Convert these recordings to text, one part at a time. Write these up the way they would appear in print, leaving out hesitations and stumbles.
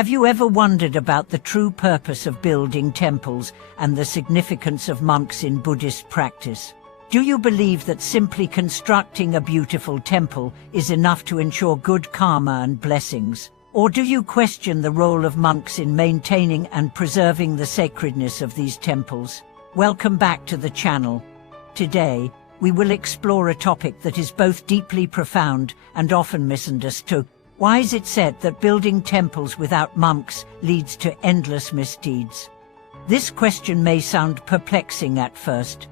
Have you ever wondered about the true purpose of building temples and the significance of monks in Buddhist practice? Do you believe that simply constructing a beautiful temple is enough to ensure good karma and blessings? Or do you question the role of monks in maintaining and preserving the sacredness of these temples? Welcome back to the channel. Today, we will explore a topic that is both deeply profound and often misunderstood. Why is it said that building temples without monks leads to endless misdeeds? This question may sound perplexing at first.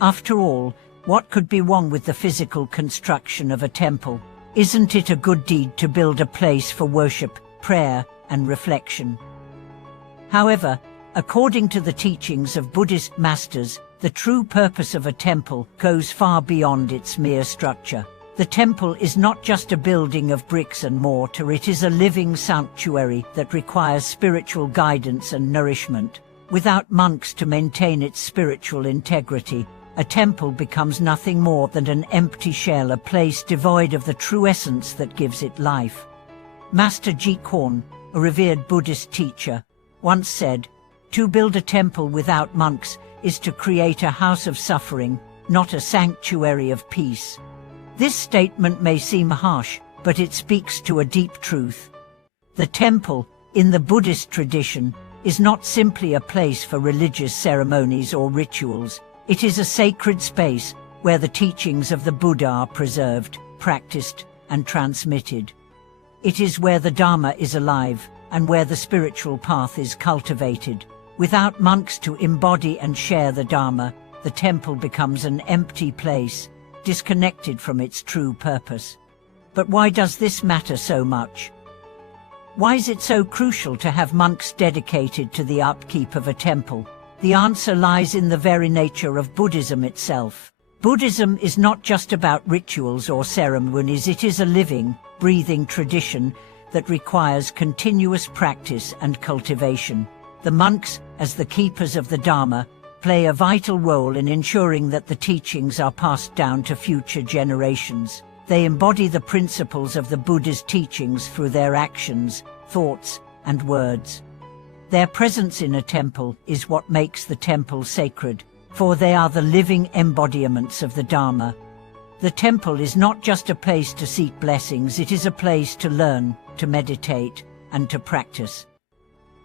After all, what could be wrong with the physical construction of a temple? Isn't it a good deed to build a place for worship, prayer, and reflection? However, according to the teachings of Buddhist masters, the true purpose of a temple goes far beyond its mere structure. The temple is not just a building of bricks and mortar, it is a living sanctuary that requires spiritual guidance and nourishment. Without monks to maintain its spiritual integrity, a temple becomes nothing more than an empty shell, a place devoid of the true essence that gives it life. Master Qigong, a revered Buddhist teacher, once said, "To build a temple without monks is to create a house of suffering, not a sanctuary of peace." This statement may seem harsh, but it speaks to a deep truth. The temple, in the Buddhist tradition, is not simply a place for religious ceremonies or rituals. It is a sacred space where the teachings of the Buddha are preserved, practiced, and transmitted. It is where the Dharma is alive and where the spiritual path is cultivated. Without monks to embody and share the Dharma, the temple becomes an empty place, disconnected from its true purpose. But why does this matter so much? Why is it so crucial to have monks dedicated to the upkeep of a temple? The answer lies in the very nature of Buddhism itself. Buddhism is not just about rituals or ceremonies, it is a living, breathing tradition that requires continuous practice and cultivation. The monks, as the keepers of the Dharma, play a vital role in ensuring that the teachings are passed down to future generations. They embody the principles of the Buddha's teachings through their actions, thoughts, and words. Their presence in a temple is what makes the temple sacred, for they are the living embodiments of the Dharma. The temple is not just a place to seek blessings, it is a place to learn, to meditate, and to practice.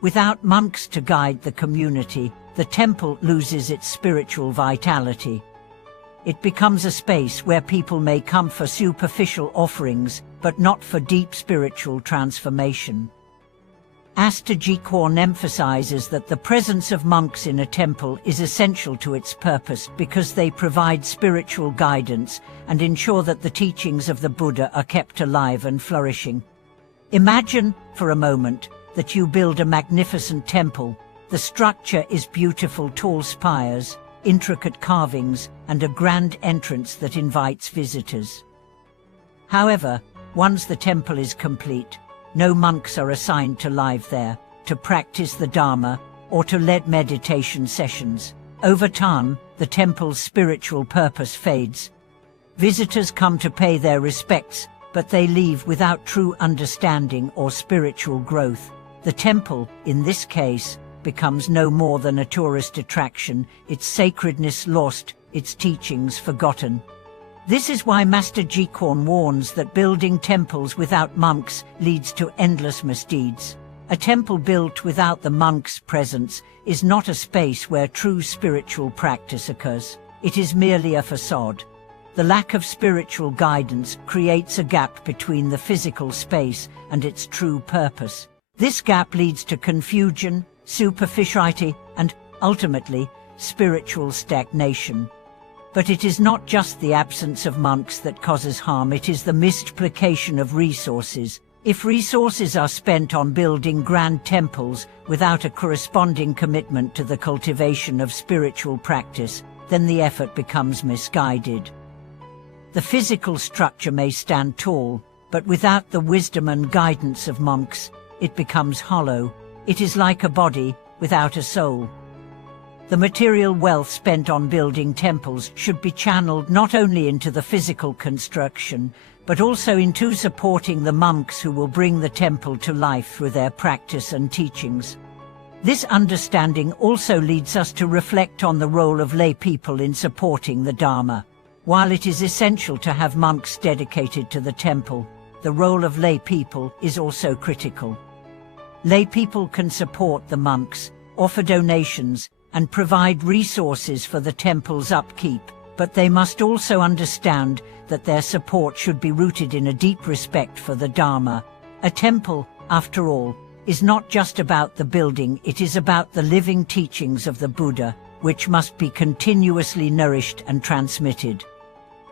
Without monks to guide the community, the temple loses its spiritual vitality. It becomes a space where people may come for superficial offerings, but not for deep spiritual transformation. Master Qigong emphasizes that the presence of monks in a temple is essential to its purpose because they provide spiritual guidance and ensure that the teachings of the Buddha are kept alive and flourishing. Imagine, for a moment, that you build a magnificent temple. The structure is beautiful tall spires, intricate carvings, and a grand entrance that invites visitors. However, once the temple is complete, no monks are assigned to live there, to practice the Dharma, or to lead meditation sessions. Over time, the temple's spiritual purpose fades. Visitors come to pay their respects, but they leave without true understanding or spiritual growth. The temple, in this case, becomes no more than a tourist attraction, its sacredness lost, its teachings forgotten. This is why Master Qigong warns that building temples without monks leads to endless misdeeds. A temple built without the monk's presence is not a space where true spiritual practice occurs. It is merely a facade. The lack of spiritual guidance creates a gap between the physical space and its true purpose. This gap leads to confusion, superficiality, and, ultimately, spiritual stagnation. But it is not just the absence of monks that causes harm, it is the misapplication of resources. If resources are spent on building grand temples without a corresponding commitment to the cultivation of spiritual practice, then the effort becomes misguided. The physical structure may stand tall, but without the wisdom and guidance of monks, it becomes hollow. It is like a body without a soul. The material wealth spent on building temples should be channeled not only into the physical construction, but also into supporting the monks who will bring the temple to life through their practice and teachings. This understanding also leads us to reflect on the role of lay people in supporting the Dharma. While it is essential to have monks dedicated to the temple, the role of lay people is also critical. Lay people can support the monks, offer donations, and provide resources for the temple's upkeep, but they must also understand that their support should be rooted in a deep respect for the Dharma. A temple, after all, is not just about the building, it is about the living teachings of the Buddha, which must be continuously nourished and transmitted.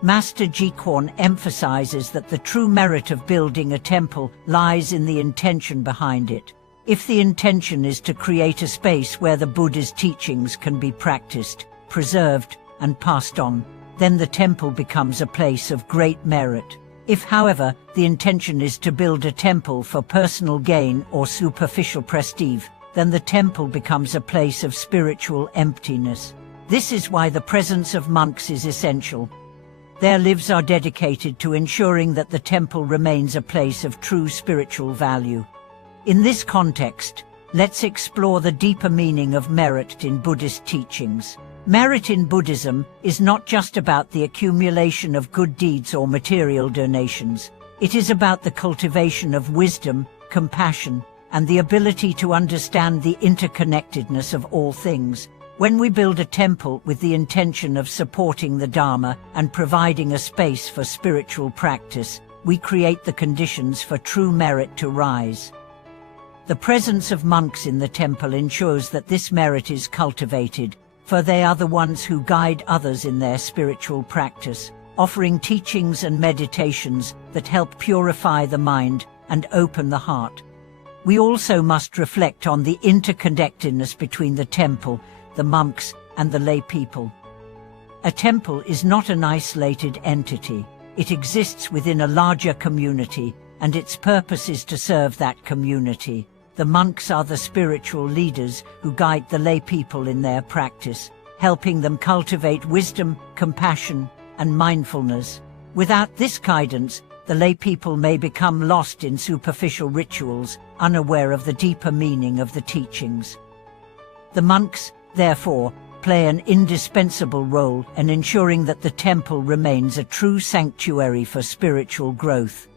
Master Qigong emphasizes that the true merit of building a temple lies in the intention behind it. If the intention is to create a space where the Buddha's teachings can be practiced, preserved, and passed on, then the temple becomes a place of great merit. If, however, the intention is to build a temple for personal gain or superficial prestige, then the temple becomes a place of spiritual emptiness. This is why the presence of monks is essential. Their lives are dedicated to ensuring that the temple remains a place of true spiritual value. In this context, let's explore the deeper meaning of merit in Buddhist teachings. Merit in Buddhism is not just about the accumulation of good deeds or material donations. It is about the cultivation of wisdom, compassion, and the ability to understand the interconnectedness of all things. When we build a temple with the intention of supporting the Dharma and providing a space for spiritual practice, we create the conditions for true merit to rise. The presence of monks in the temple ensures that this merit is cultivated, for they are the ones who guide others in their spiritual practice, offering teachings and meditations that help purify the mind and open the heart. We also must reflect on the interconnectedness between the temple, the monks, and the lay people. A temple is not an isolated entity. It exists within a larger community, and its purpose is to serve that community. The monks are the spiritual leaders who guide the lay people in their practice, helping them cultivate wisdom, compassion, and mindfulness. Without this guidance, the lay people may become lost in superficial rituals, unaware of the deeper meaning of the teachings. The monks, therefore, play an indispensable role in ensuring that the temple remains a true sanctuary for spiritual growth.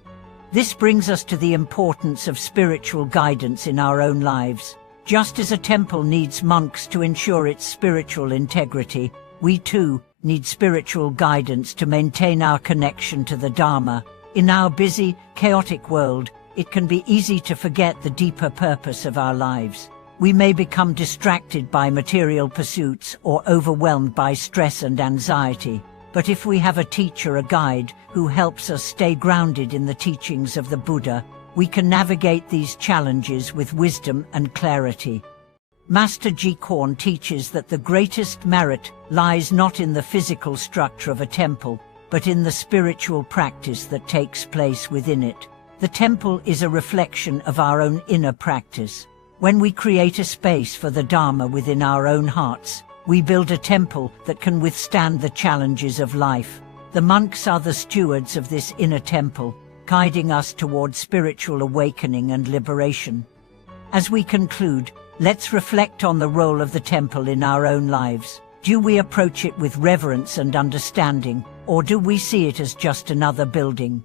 This brings us to the importance of spiritual guidance in our own lives. Just as a temple needs monks to ensure its spiritual integrity, we too need spiritual guidance to maintain our connection to the Dharma. In our busy, chaotic world, it can be easy to forget the deeper purpose of our lives. We may become distracted by material pursuits or overwhelmed by stress and anxiety. But if we have a teacher, a guide, who helps us stay grounded in the teachings of the Buddha, we can navigate these challenges with wisdom and clarity. Master Qigong teaches that the greatest merit lies not in the physical structure of a temple, but in the spiritual practice that takes place within it. The temple is a reflection of our own inner practice. When we create a space for the Dharma within our own hearts, we build a temple that can withstand the challenges of life. The monks are the stewards of this inner temple, guiding us towards spiritual awakening and liberation. As we conclude, let's reflect on the role of the temple in our own lives. Do we approach it with reverence and understanding, or do we see it as just another building?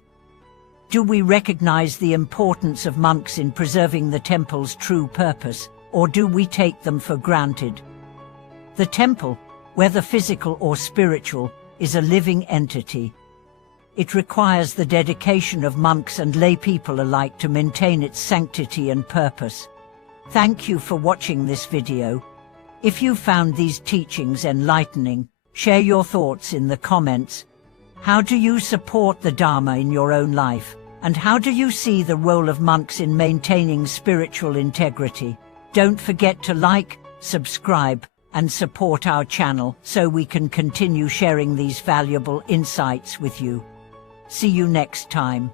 Do we recognize the importance of monks in preserving the temple's true purpose, or do we take them for granted? The temple, whether physical or spiritual, is a living entity. It requires the dedication of monks and lay people alike to maintain its sanctity and purpose. Thank you for watching this video. If you found these teachings enlightening, share your thoughts in the comments. How do you support the Dharma in your own life? And how do you see the role of monks in maintaining spiritual integrity? Don't forget to like, subscribe, and support our channel so we can continue sharing these valuable insights with you. See you next time.